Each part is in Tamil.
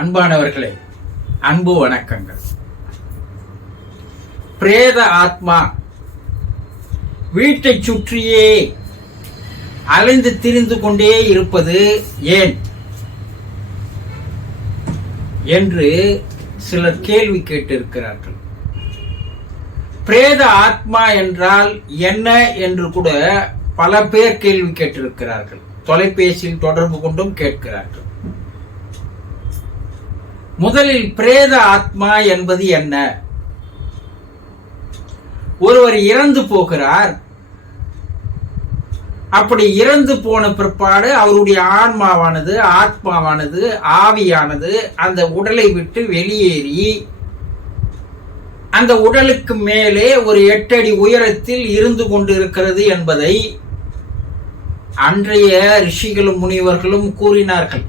அன்பானவர்களே அன்பு வணக்கங்கள். பிரேத ஆத்மா வீட்டை சுற்றியே அலைந்து திரிந்து கொண்டே இருப்பது ஏன்? என்று சிலர் கேள்வி கேட்டிருக்கிறார்கள். பிரேத ஆத்மா என்றால் என்ன என்று கூட பல பேர் கேள்வி கேட்டிருக்கிறார்கள். தொலைபேசியில் தொடர்பு கொண்டும் கேட்கிறார்கள். முதலில் பிரேத ஆத்மா என்பது என்ன? ஒருவர் இறந்து போகிறார். அப்படி இறந்து போன பிற்பாடு அவருடைய ஆன்மாவானது ஆத்மாவானது ஆவியானது அந்த உடலை விட்டு வெளியேறி அந்த உடலுக்கு மேலே ஒரு எட்டடி உயரத்தில் இருந்து கொண்டிருக்கிறது என்பதை அன்றைய ரிஷிகளும் முனிவர்களும் கூறினார்கள்.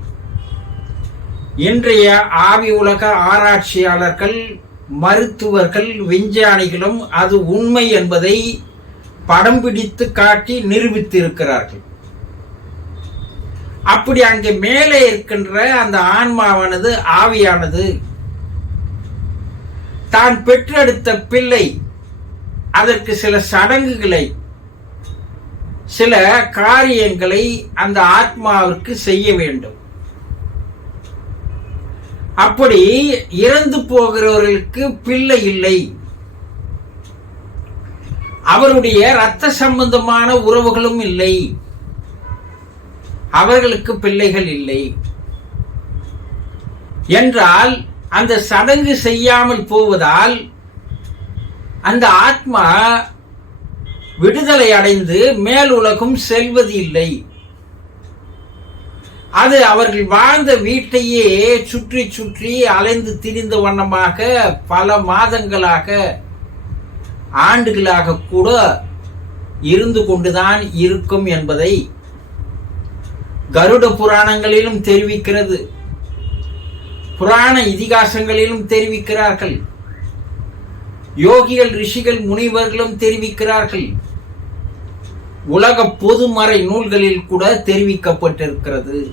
இன்றைய ஆவி உலக ஆராய்ச்சியாளர்கள் மருத்துவர்கள் விஞ்ஞானிகளும் அது உண்மை என்பதை படம் பிடித்து காட்டி நிரூபித்திருக்கிறார்கள். அப்படி அங்கே மேலே இருக்கின்ற அந்த ஆன்மாவானது ஆவியானது. தான் பெற்றெடுத்த பிள்ளை அதற்கு சில சடங்குகளை சில காரியங்களை அந்த ஆத்மாவிற்கு செய்ய வேண்டும். அப்படி இறந்து போகிறவர்களுக்கு பிள்ளை இல்லை. அவருடைய இரத்த சம்பந்தமான உறவுகளும் இல்லை. அவர்களுக்கு பிள்ளைகள் இல்லை. என்றால் அந்த சடங்கு செய்யாமல் போவதால் அந்த ஆத்மா விடுதலை அடைந்து மேல் உலகம் செல்வது இல்லை. அது அவர்கள் வாழ்ந்த வீட்டையே சுற்றி சுற்றி அலைந்து திரிந்த வண்ணமாக பல மாதங்களாக ஆண்டுகளாக கூட இருந்து கொண்டுதான் இருக்கும் என்பதை கருட புராணங்களிலும் தெரிவிக்கிறது. புராண இதிகாசங்களிலும் தெரிவிக்கிறார்கள். யோகிகள் ரிஷிகள் முனிவர்களும் தெரிவிக்கிறார்கள். உலக பொதுமறை நூல்களில் கூட தெரிவிக்கப்பட்டிருக்கிறது.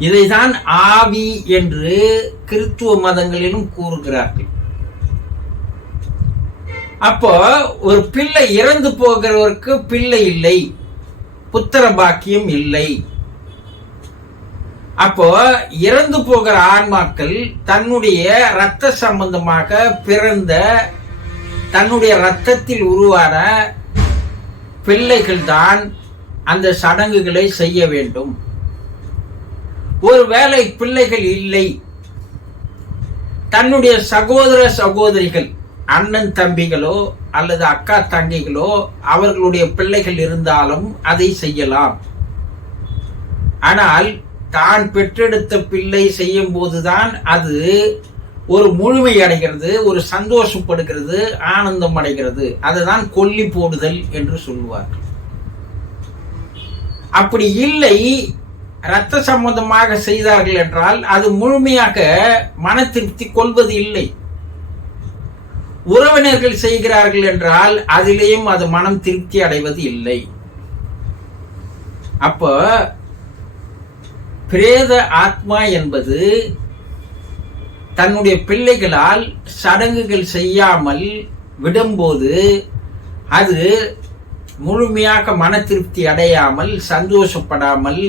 இதைதான் ஆவி என்று கிறித்துவ மதங்களிலும் கூறுகிறார்கள். அப்போ ஒரு பிள்ளை இறந்து போகிறவருக்கு பிள்ளை இல்லை புத்திர பாக்கியம் இல்லை. அப்போ இறந்து போகிற ஆன்மாக்கள் தன்னுடைய இரத்த சம்பந்தமாக பிறந்த தன்னுடைய ரத்தத்தில் உருவான பிள்ளைகள் தான் அந்த சடங்குகளை செய்ய வேண்டும். ஒருவேளை பிள்ளைகள் இல்லை. தன்னுடைய சகோதர சகோதரிகள் அண்ணன் தம்பிகளோ அல்லது அக்கா தங்கைகளோ அவர்களுடைய பிள்ளைகள் இருந்தாலும் அதை செய்யலாம். ஆனால் தான் பெற்றெடுத்த பிள்ளை செய்யும் போதுதான் அது ஒரு முழுமை அடைகிறது ஒரு சந்தோஷப்படுகிறது ஆனந்தம் அடைகிறது. அதுதான் கொல்லி போடுதல் என்று சொல்லுவார்கள். அப்படி இல்லை ரத்த சம்பந்தமாக செய்தார்கள் என்றால் அது முழுமையாக மன திருப்தி கொள்வது இல்லை. உறவினர்கள் செய்கிறார்கள் என்றால் அதிலேயும் அது மனம் திருப்தி அடைவது இல்லை. அப்போ பிரேத ஆத்மா என்பது தன்னுடைய பிள்ளைகளால் சடங்குகள் செய்யாமல் விடும்போது அது முழுமையாக மன திருப்தி அடையாமல் சந்தோஷப்படாமல்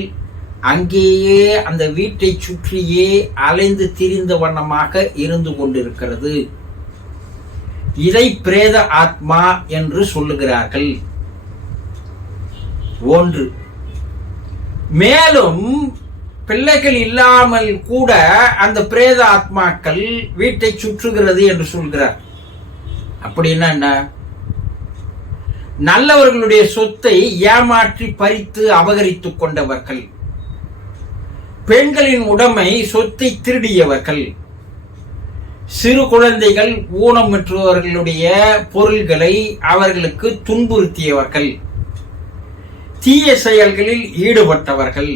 அங்கேயே அந்த வீட்டை சுற்றியே அலைந்து திரிந்த வண்ணமாக இருந்து கொண்டிருக்கிறது. இதை பிரேத ஆத்மா என்று சொல்லுகிறார்கள். ஒன்று. மேலும் பிள்ளைகள் இல்லாமல் கூட அந்த பிரேத ஆத்மாக்கள் வீட்டை சுற்றுகிறது என்று சொல்கிறார். அப்படின்னா என்ன? நல்லவர்களுடைய சொத்தை ஏமாற்றி பறித்து அபகரித்துக் கொண்டவர்கள். பெண்களின் உடைமை சொத்தை திருடியவர்கள். சிறு குழந்தைகள் ஊனமுற்றவர்களுடைய பொருள்களை அவர்களுக்கு துன்புறுத்தியவர்கள். தீய செயல்களில் ஈடுபட்டவர்கள்.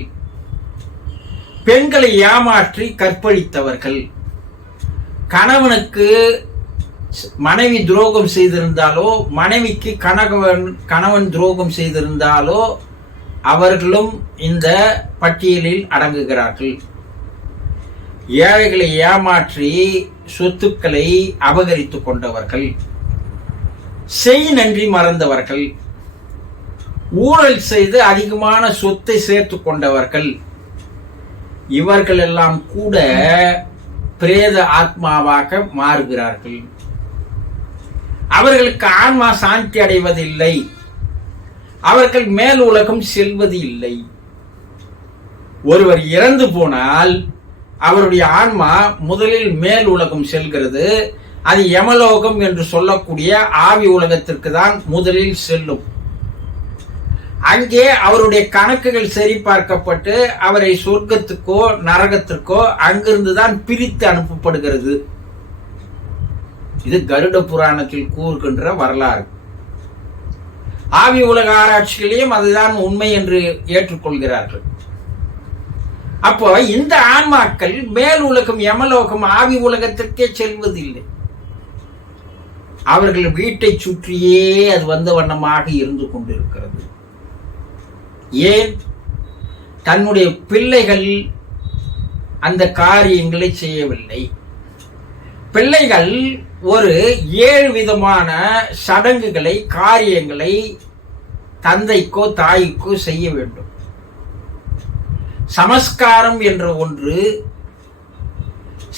பெண்களை ஏமாற்றி கற்பழித்தவர்கள். கணவனுக்கு மனைவி துரோகம் செய்திருந்தாலோ மனைவிக்கு கணவன் கணவன் துரோகம் செய்திருந்தாலோ அவர்களும் இந்த பட்டியலில் அடங்குகிறார்கள். ஏழைகளை ஏமாற்றி சொத்துக்களை அபகரித்து கொண்டவர்கள். செய் நன்றி மறந்தவர்கள். ஊழல் செய்து அதிகமான சொத்தை சேர்த்து கொண்டவர்கள். இவர்கள் எல்லாம் கூட பிரேத ஆத்மாவாக மாறுகிறார்கள். அவர்களுக்கு ஆன்மா சாந்தி அடைவதில்லை. அவர்கள் மேல் உலகம் செல்வது இல்லை. ஒருவர் இறந்து போனால் அவருடைய ஆன்மா முதலில் மேல் உலகம் செல்கிறது. அது யமலோகம் என்று சொல்லக்கூடிய ஆவி உலகத்திற்கு தான் முதலில் செல்லும். அங்கே அவருடைய கணக்குகள் சரி பார்க்கப்பட்டு அவரை சொர்க்கத்துக்கோ நரகத்திற்கோ அங்கிருந்து தான் பிரித்து அனுப்பப்படுகிறது. இது கருட புராணத்தில் கூறுகின்ற வரலாறு. ஆவி உலக ஆராய்ச்சிகளையும் அதுதான் உண்மை என்று ஏற்றுக்கொள்கிறார்கள். அப்போ இந்த ஆன்மாக்கள் மேல் உலகம் யமலோகம் ஆவி உலகத்திற்கே செல்வதில்லை. அவர்கள் வீட்டை சுற்றியே அது வந்த வண்ணமாக இருந்து கொண்டிருக்கிறது. ஏன்? தன்னுடைய பிள்ளைகள் அந்த காரியங்களை செய்யவில்லை. பிள்ளைகள் ஒரு ஏழு விதமான சடங்குகளை காரியங்களை தந்தைக்கோ தாய்க்கோ செய்ய வேண்டும். சமஸ்காரம் என்ற ஒன்று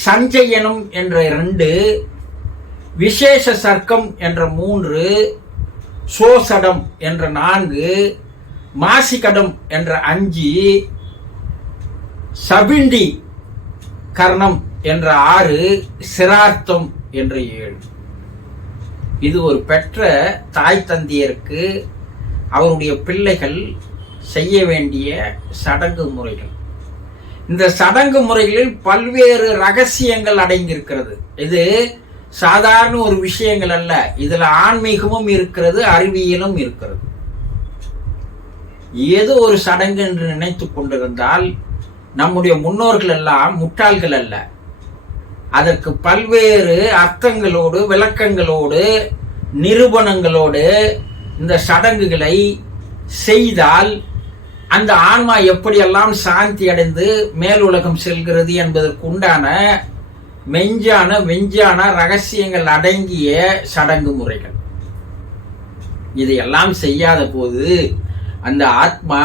சஞ்சயனம் என்ற இரண்டு விசேஷ சர்க்கம் என்ற மூன்று சோசடம் என்ற நான்கு மாசிகடம் என்ற அஞ்சு சபிண்டி கர்ணம் என்ற ஆறு சிரார்த்தம் என்ற ஏழு. இது ஒரு பெற்ற தாய் தந்தையருக்கு அவருடைய பிள்ளைகள் செய்ய வேண்டிய சடங்கு முறைகள். இந்த சடங்கு முறைகளில் பல்வேறு ரகசியங்கள் அடங்கியிருக்கிறது. இது சாதாரண ஒரு விஷயங்கள் அல்ல. இதுல ஆன்மீகமும் இருக்கிறது அறிவியலும் இருக்கிறது. ஏதோ ஒரு சடங்கு என்று நினைத்து கொண்டிருந்தால் நம்முடைய முன்னோர்கள் எல்லாம் முட்டாள்கள் அல்ல. அதற்கு பல்வேறு அர்த்தங்களோடு விளக்கங்களோடு நிரூபணங்களோடு இந்த சடங்குகளை செய்தால் அந்த ஆன்மா எப்படியெல்லாம் சாந்தி அடைந்து மேலுலகம் செல்கிறது என்பதற்கு உண்டான மெஞ்சான வெஞ்சான ரகசியங்கள் அடங்கிய சடங்கு முறைகள். இதையெல்லாம் செய்யாத போது அந்த ஆத்மா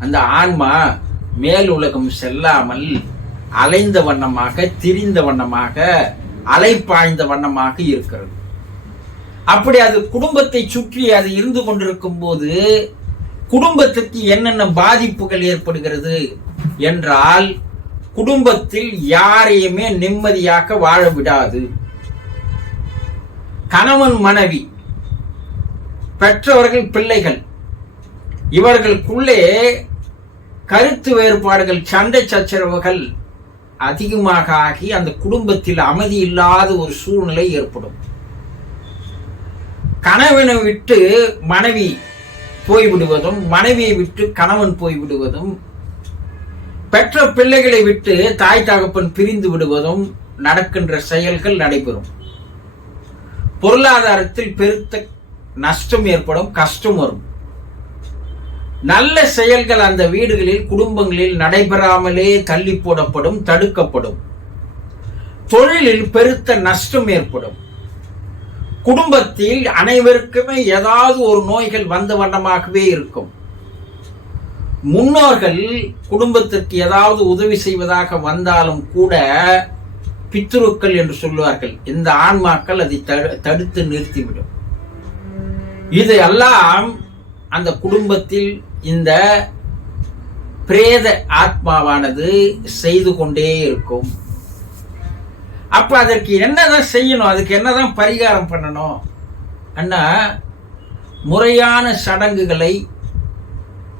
அந்த ஆன்மா மேல் உலகம் செல்லாமல் அலைந்த வண்ணமாக திரிந்த வண்ணமாக அலைப்பாய்ந்த வண்ணமாக இருக்கிறது. அப்படி அது குடும்பத்தை சுற்றி அது இருந்து கொண்டிருக்கும் போது குடும்பத்துக்கு என்னென்ன பாதிப்புகள் ஏற்படுகிறது என்றால் குடும்பத்தில் யாரையுமே நிம்மதியாக வாழ விடாது. கணவன் மனைவி பெற்றவர்கள் பிள்ளைகள் இவர்களுக்குள்ளே கருத்து வேறுபாடுகள் சண்டை சச்சரவுகள் அதிகமாக ஆகி அந்த குடும்பத்தில் அமைதி இல்லாத ஒரு சூழ்நிலை ஏற்படும். கணவனை விட்டு மனைவி போய்விடுவதும் மனைவியை விட்டு கணவன் போய்விடுவதும் பெற்ற பிள்ளைகளை விட்டு தாய் தகப்பன் பிரிந்து விடுவதும் நடக்கின்ற செயல்கள் நடைபெறும். பொருளாதாரத்தில் பெருத்த நஷ்டம் ஏற்படும் கஷ்டம் வரும். நல்ல செயல்கள் அந்த வீடுகளில் குடும்பங்களில் நடைபெறாமலே தள்ளி போடப்படும் தடுக்கப்படும். தொழிலில் பெருத்த நஷ்டம் ஏற்படும். குடும்பத்தில் அனைவருக்குமே ஏதாவது ஒரு நோய்கள் வந்த வண்ணமாகவே இருக்கும். முன்னோர்கள் குடும்பத்திற்கு ஏதாவது உதவி செய்வதாக வந்தாலும் கூட பித்ருக்கள் என்று சொல்லுவார்கள். இந்த ஆன்மாக்கள் அதை தடுத்து நிறுத்திவிடும். இது எல்லாம் அந்த குடும்பத்தில் இந்த பிரேத ஆத்மாவானது செய்து கொண்டே இருக்கும். அப்ப அதற்கு என்னதான் செய்யணும்? அதுக்கு என்னதான் பரிகாரம் பண்ணணும்? அண்ணா முறையான சடங்குகளை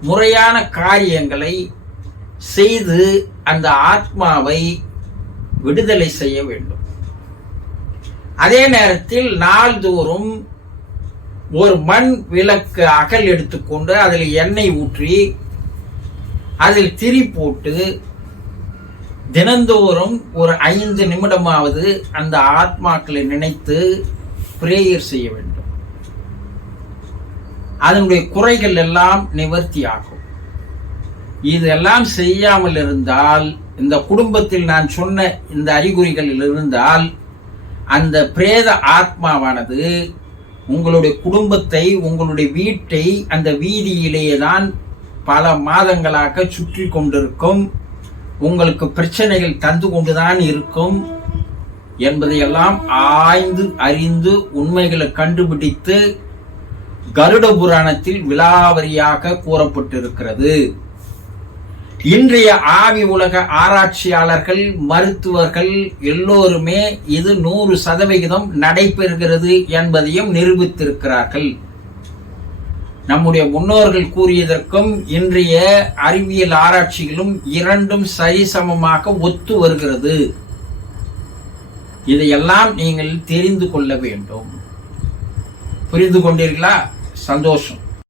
முறையான காரியங்களை செய்து அந்த ஆத்மாவை விடுதலை செய்ய வேண்டும். அதே நேரத்தில் நாள்தோறும் ஒரு மண் விளக்கு அகல் எடுத்துக்கொண்டு அதில் எண்ணெய் ஊற்றி அதில் திரி போட்டு தினந்தோறும் ஒரு ஐந்து நிமிடமாவது அந்த ஆத்மாக்களை நினைத்து பிரேயர் செய்ய வேண்டும். அதனுடைய குறைகள் எல்லாம் நிவர்த்தி ஆகும். இதெல்லாம் செய்யாமல் இருந்தால் இந்த குடும்பத்தில் நான் சொன்ன இந்த அறிகுறிகளில் இருந்தால் அந்த பிரேத ஆத்மாவானது உங்களுடைய குடும்பத்தை உங்களுடைய வீட்டை அந்த வீதியிலேயே தான் பல மாதங்களாக சுற்றி கொண்டிருக்கும். உங்களுக்கு பிரச்சனைகள் தந்து கொண்டுதான் இருக்கும் என்பதையெல்லாம் ஆய்ந்து அறிந்து உண்மைகளை கண்டுபிடித்து கருட புராணத்தில் விலாவரியாக கூறப்பட்டிருக்கிறது. இன்றைய ஆவி உலக ஆராய்ச்சியாளர்கள் மருத்துவர்கள் எல்லோருமே இது நூறு சதவிகிதம் நடைபெறுகிறது என்பதையும் நிரூபித்திருக்கிறார்கள். நம்முடைய முன்னோர்கள் கூறியதற்கும் இன்றைய அறிவியல் ஆராய்ச்சிகளும் இரண்டும் சரிசமமாக ஒத்து வருகிறது. இதையெல்லாம் நீங்கள் தெரிந்து கொள்ள வேண்டும். புரிந்து கொண்டீர்களா? சந்தோஷம்.